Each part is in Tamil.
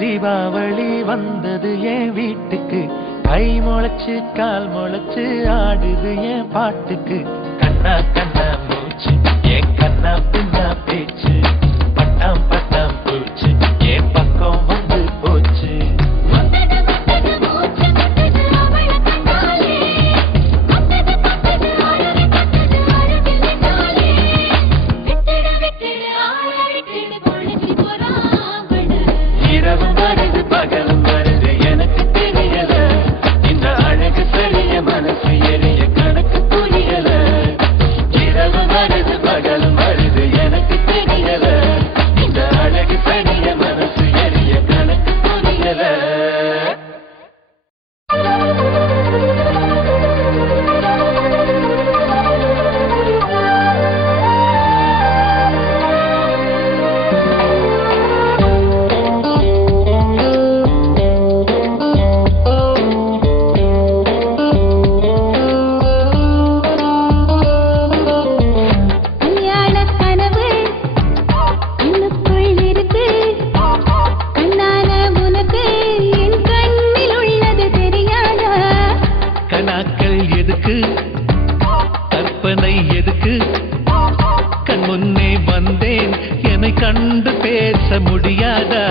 தீபாவளி வந்தது என் வீட்டுக்கு, கை முளைச்சு கால் முளைச்சு ஆடுது என் பாட்டுக்கு. கண்ணா கண்ணா மூச்சு என் கண்ணா பின்னா பேச்சு, பட்டாம் பட்டாம் பூச்சு என் பக்கம் வந்து போச்சு. இரவும் வருது பகலும் வருது எனக்கு தெரியல, இந்த அழகு சரிய மனசு எரிய கணக்கு புரியல. இரவும் வருது பகலும் வருது எனக்கு தெரியல, இந்த அழகு சரிய மனசு எரிய கணக்கு புரியல. கனாக்கள் எதுக்கு, கற்பனை எதுக்கு, கண் முன்னே வந்தேன் என்னை கண்டு பேச முடியாதா?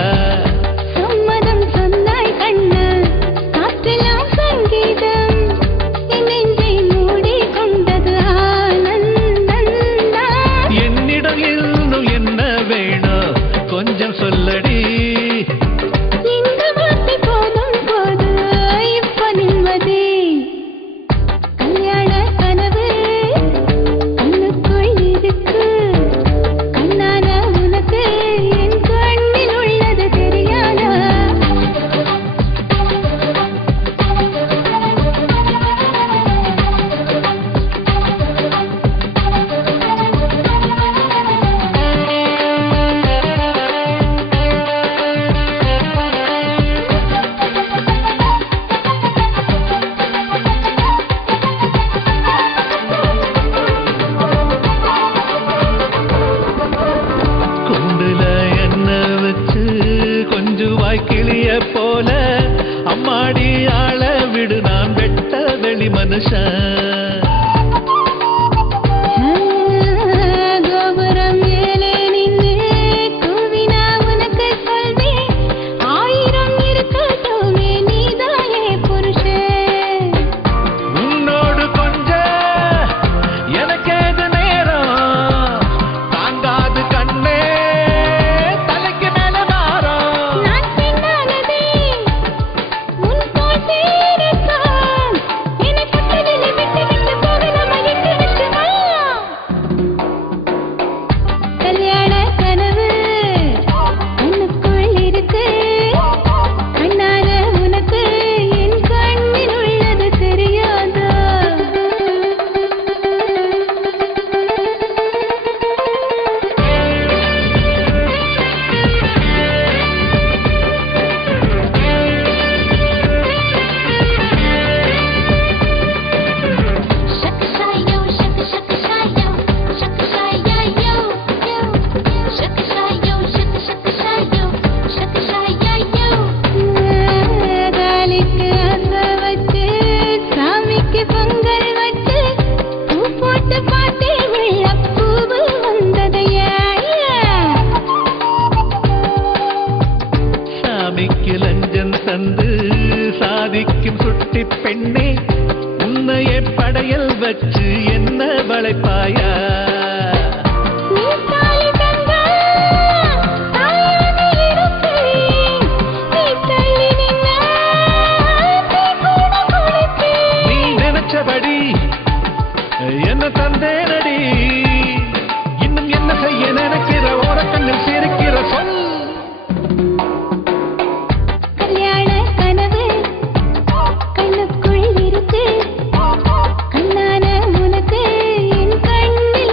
சம்மதம் சொன்னாய் கண்ணா, காற்றெல்லாம் சங்கீதம், என் நெஞ்சை மூடிக் கொண்டது ஆனந்தந்தா. என்னிடம் இன்னும் என்ன வேணும் கொஞ்சம் சொல்லடி. இந்த வார்த்தை போதும் போது இப்ப நிம்மதி. கல்யாண கனவு கண்ணுக்குள் இருக்கு, கண்ணான உனக்கு என் கண்ணில் உள்ளது தெரியாதா? குண்டுல என்ன வச்சு கொஞ்சுவாய் கிளிய போல, அம்மாடி ஆள விடு நான் வெட்ட வெளி மனுஷன். கோபுரம் மேலே நின்று கூவினா உனக்கு சொல்வேன், ஆயிரம் இருக்கட்டுமே நீதானே புருஷன். உன்னோடு கொஞ்ச எனக்கேது நேரம், தாங்காது கண்ணே தலைக்கு மேல வாரம். நான் பெண்ணானதே உன் போல் சேரத்தான், என்னை தொட்டதில்லை விட்டு விட்டு போகலாமா எட்டு விட்டு வா. கல்யாண கனவு கண்ணுக்குள் இருக்கு, கண்ணான உனக்கு என் கண்ணில் உள்ளது தெரியாதா? Shakashayo, shakashayo, shakashayo, shakashayo, shakashayo, shakashayo. காலிக்கு ஆசை வச்சு, சாமிக்கு பொங்கல் வச்சு, பூ போட்டு பாட்டி வெள்ளப்பூவு வந்ததையா? சாமிக்கு லஞ்சம் தந்து சாதிக்கும் சுட்டி பெண்ணே, உன்னையே படையல் வச்சு என்ன வளைப்பாயா? நீ தாலி தந்தா தாயாக இருப்பேன், நீ தள்ளி நின்னா தீ கூட குளிப்பேன். நீ நினைச்சபடி என்ன தந்தேனடி, இன்னும் என்ன செய்ய நினைக்கிற ஓரக்கண்ணில் சிரிக்கிற சொல். கல்யாண கனவு கண்ணுக்குள் இருக்கு, கண்ணான உனக்கு என் கண்ணில்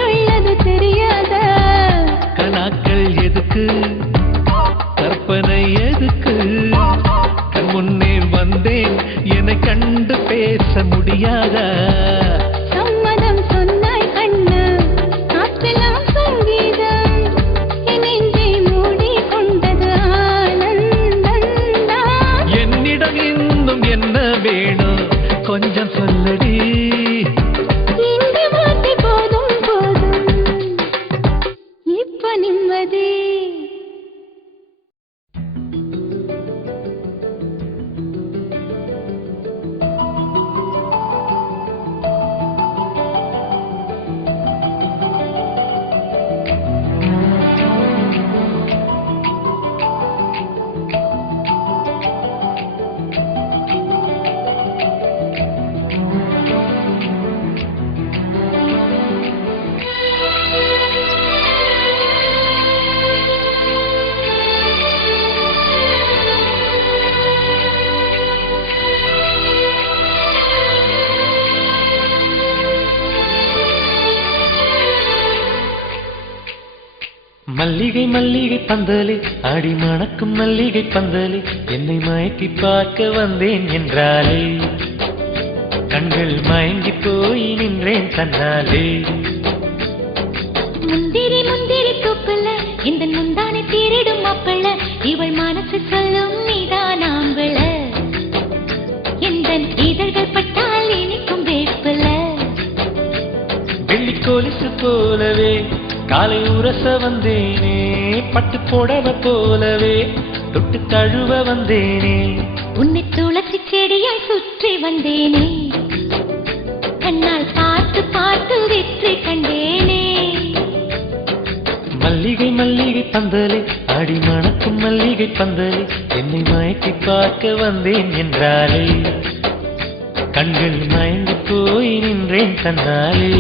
மல்லிகை மல்லிகை பந்தலே ஆடி மணக்கும் மல்லிகை பந்தலே என்னை மயக்கி பார்க்க வந்தேன் என்றாலே கண்கள் மயங்கி போய் நின்றேன் தன்னாலே முந்திரி முந்திரி தூப்பல இந்த முந்தானை தீரிடும் மாப்பிள்ள இவள் மனசு சொல்லும் நீதான் ஆம்பள எந்த இதழ்கள் பட்டால் இனிக்கும் வேப்பல வெள்ளி கொலுசு போலவே காலை உரச வந்தேனே பட்டு புடவ போலவே தொட்டு தழுவ வந்தேனே உன்னை துளசி செடியாய் சுற்றி வந்தேனே கண்ணால் பார்த்து பார்த்து வெற்றி கண்டேனே மல்லிகை மல்லிகை பந்தலே ஆடி மணக்கும் மல்லிகை பந்தலே என்னை மயக்கி பார்க்க வந்தேன் என்றாலே கண்கள் மயங்கி போய் நின்றேன் தன்னாலே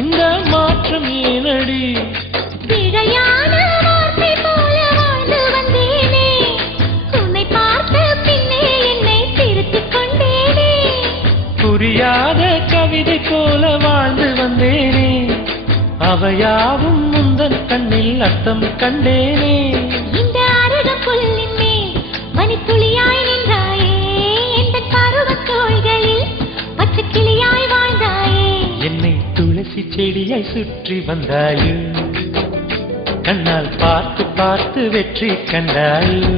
இந்த மாற்றம் ஏனடி பிழையான வார்த்தை போல வாழ்ந்து வந்தேனே உன்னை பார்த்த பின்னே என்னை திருத்திக் கொண்டேனே புரியாத கவிதை போல வாழ்ந்து வந்தேனே அவையாவும் முந்தன் கண்ணில் அர்த்தம் கண்டேனே இந்த அருக புல்லின் மேல் மணித்துளியாய் நின்றாயே எந்த பருவத் தோள்களில் பச்சை கிளியாய் வாழ்ந்தாயே என்னை துளசி செடியாய் சுற்றி வந்தாயோ கண்ணால் பார்த்து பார்த்து வெற்றி கண்டாயோ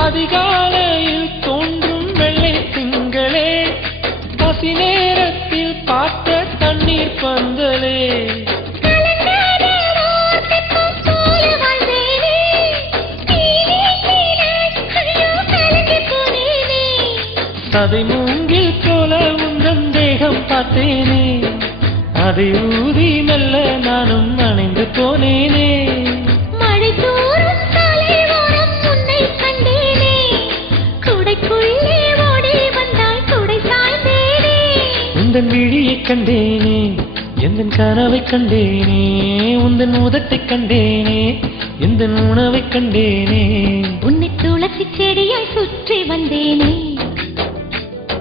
அதிகாலையில் தோன்றும் வெள்ளை திங்களே பசி நேரத்தில் பார்த்த தண்ணீர் பந்தலே சதை மூங்கில் போல உந்தன் தேகம் பார்த்தேனே அதை ஊதி மெல்ல நானும் அணைந்து போனேனே மழை தூரும் சாலை ஓரம் உன்னை கண்டேனே குடைக்குள்ளே ஓடி வந்தாய் குடை சாய்ந்தேனே உந்தன் விழியைக் கண்டேனே எந்தன் கனவைக் கண்டேனே உந்தன் உதட்டைக் கண்டேனே எந்தன் உணவைக் கண்டேனே உன்னை துளசி செடியாய் சுற்றி வந்தேனே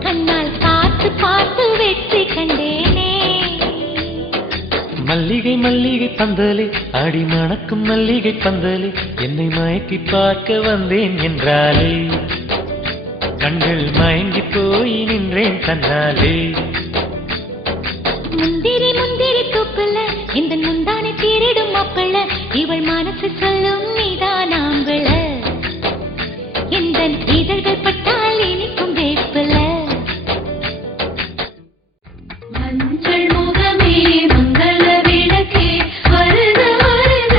கண்ணால் பார்த்து பார்த்து வெற்றி கண்டேனே மல்லிகை மல்லிகை பந்தலே ஆடி மணக்கும் மல்லிகை பந்தலே என்னை மயக்கி பார்க்க வந்தேன் என்றாலே கண்கள் மயங்கி போய் நின்றேன் தன்னாலே முந்திரி முந்திரி தூப்பல இந்த முந்தானை தீரிடும் மாப்பிள்ள இவள் மனசு சொல்லும் நீதான் ஆம்பள எந்த இதழ்கள் பட்டால் இனிக்கும் வேப்பல மஞ்சள் முகமே மங்கள விளக்கே வருக வருக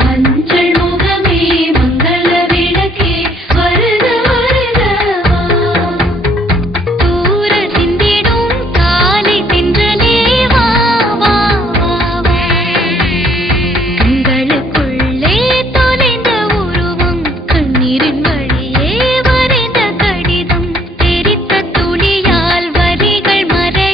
மஞ்சள் முகமே மங்கள விளக்கே வருக வருக தூர சிந்திடும் காலை தென்றலே வா வா வா உங்களுக்குள்ளே தொலைந்த உருவம் கண்ணீரின் வழியே வரைந்த கடிதம் தெரித்த துளியால் வரிகள் மறைய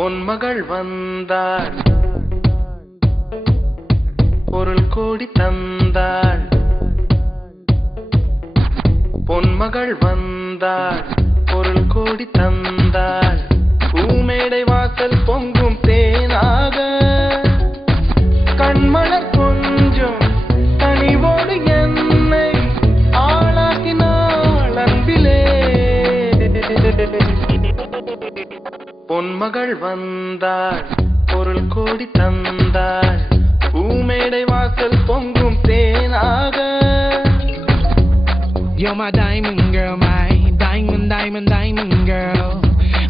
பொன்மகள் வந்தாள் பொருள் கோடி தந்தாள் பொன்மகள் வந்தாள் பொருள் கோடி தந்தாள் பூமேடை வாசல் பொங்கும் தேனாக கண்மலர் கொஞ்சம் கனிவோடு என்னை ஆளாக்கினாள் அன்பிலே பொன்மகள் வந்தாள் பொருள் கோடி தந்தாள் பூமேடை வாசல் பொங்கும் தேனாக You're my diamond girl, my diamond, diamond, diamond girl.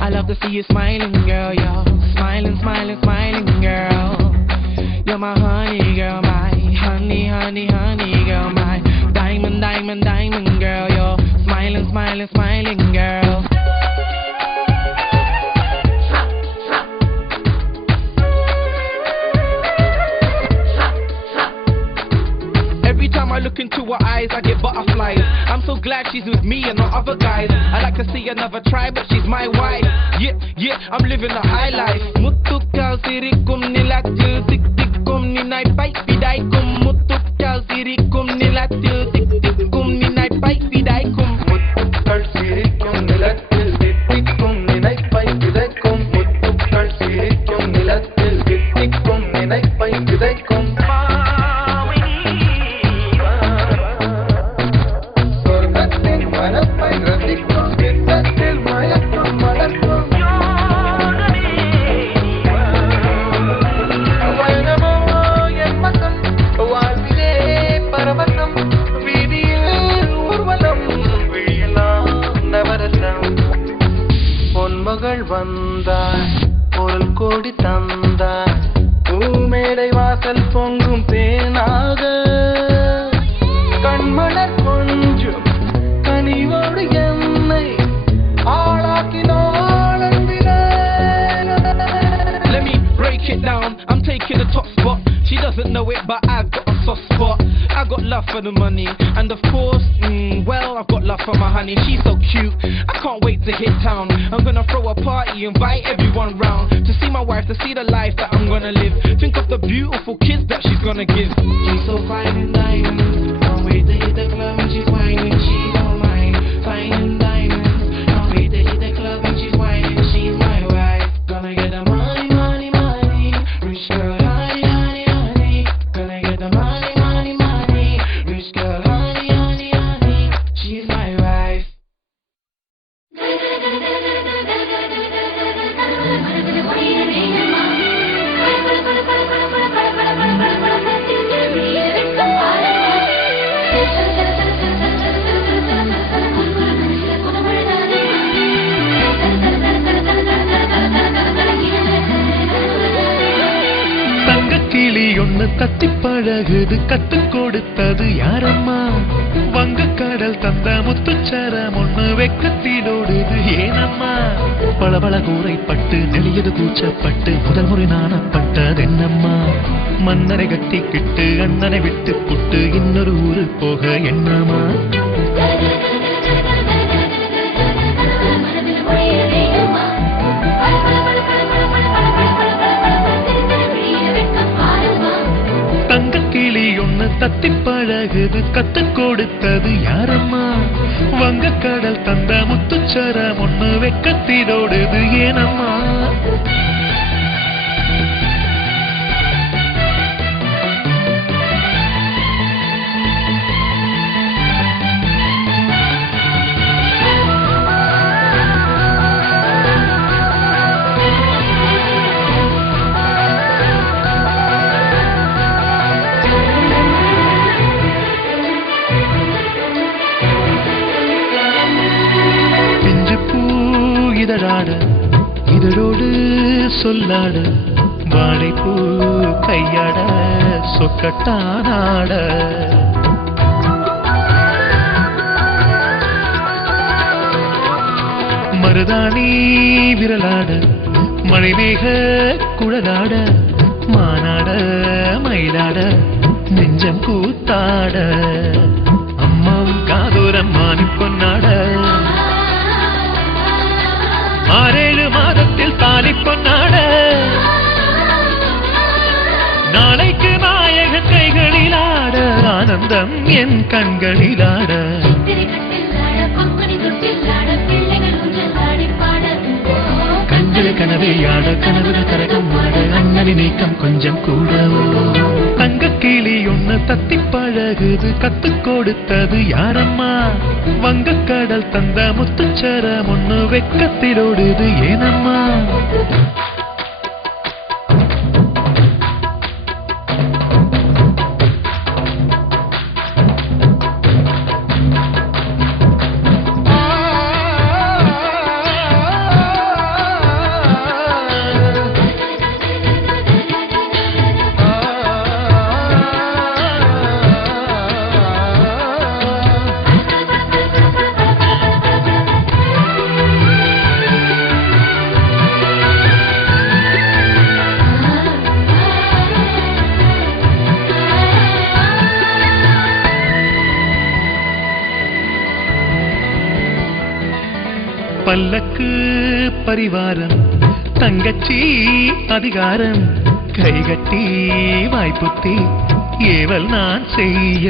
I love to see you smiling, girl. You're smiling, smiling, smiling, girl. You're my honey girl, my honey, honey, honey girl, my diamond, diamond, diamond girl. You're smiling, smiling, smiling, girl. Every time I look into her eyes, I get butterflies. I'm so glad she's with me and not other guys. I like to see another try, but she's my wife. Yeah, yeah, I'm living a high life. Muttukal sirikum nilatil tik tikum ninai pai pidaikum. Muttukal sirikum nilatil tik tikum ninai pai pidaikum. முத்துக்கள் சிரிக்கும் நிலத்தில் தித்திக்கும் நினைப்பை விதைக்கும் முத்துக்கள் சிரிக்கும் நிலத்தில் தித்திக்கும் நினைப்பை விதைக்கும் சொர்க்கத்தின் மனப்பை ரசிக்கும் சித்தத்தில் மயக்கம் மலர்க்கும் வயனமோ என் வசம் வாழ்விலே பரவசம் வீதியில் ஊர்வலம் விழியெல்லாம் நவரசம் பொன்மகள் வந்தாள் பொருள் கோடி தந்தாள் பூமேடை வாசல் பொங்கும் தேனாக கண்மலர் கொஞ்சம் கனிவோடு என்னை ஆளாக்கினாள் அன்பிலே. Let me break it down, I'm taking the top spot. She doesn't know it, but I've got a soft spot. I got love for the money, and of course, well, I've got love for my honey. She's so cute, I can't wait to hit town. I'm gonna throw a party, invite everyone round to see my wife, to see the life that I'm gonna live. Think of the beautiful kids that she's gonna give. She's so fine and diamonds, can't wait to hit the club and she's whining, she don't mind. Fine and diamonds, can't wait to hit the club and she's whining, she's my wife. Gonna get the money, money, money, rich girl, honey, honey, honey. Gonna get the money, money, money, rich girl, honey, honey, honey. She's my wife. தங்கக்கிளி ஒண்ணு தத்தி பழகுது கத்து கொடுத்தது யாரம்மா வங்கக்கடல் தந்த முத்துச்சரம் ஒண்ணு வெக்கத்திலோடுது ஏனம்மா பளபள கூரைப்பட்டு நெளியது கூச்சப்பட்டு முதல் முறை நாணப்பட்டது என்னம்மா மன்னரை கட்டிக்கிட்டு அண்ணனை விட்டு புட்டு இன்னொரு ஊரு போக என்னம்மா தங்கக்கிளி ஒண்ணு தத்தி பழகுது கத்து கொடுத்தது யாரம்மா வங்கக்கடல் தந்த முத்துச்சரம் ஒண்ணு வெக்கத்திலோடுது ஏனம்மா இதழாட இதழோடு சொல்லாட வாழைப்பூ கையாட சொக்கட்டானாட மருதாணி விரலாட மழைமேக குழலாட மானாட மயிலாட நெஞ்சம் கூத்தாட அம்மாவும் காதோரம் மானி பொன்னாட ஆறேழு மாதத்தில் தாலி பொன்னாட நாளைக்கு நாயகன் கைகளில் ஆட ஆனந்தம் என் கண்களில் ஆட கண்கள் கனவே ஆட கனவுகள் கரகம் ஆட அண்ணலி நீக்கம் கொஞ்சம் கூடவோ தங்க கிளி ஒண்ணு தத்தி பழகுது கத்து கொடுத்தது யாரம்மா வங்கக்கடல் தந்த முத்துச்சரம் ஒண்ணு வெக்கத்தில் ஓடுது ஏனம்மா பல்லக்கு பரிவாரம் தங்கச்சி அதிகாரம் கைகட்டி வாய்ப்புத்தி ஏவல் நான் செய்ய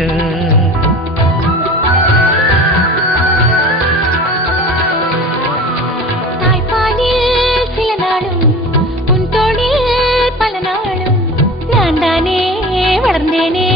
தாய்ப்பாலில் சில நாளும் உன் தோளில் பல நாளும் நான் தானே வளர்ந்தேனே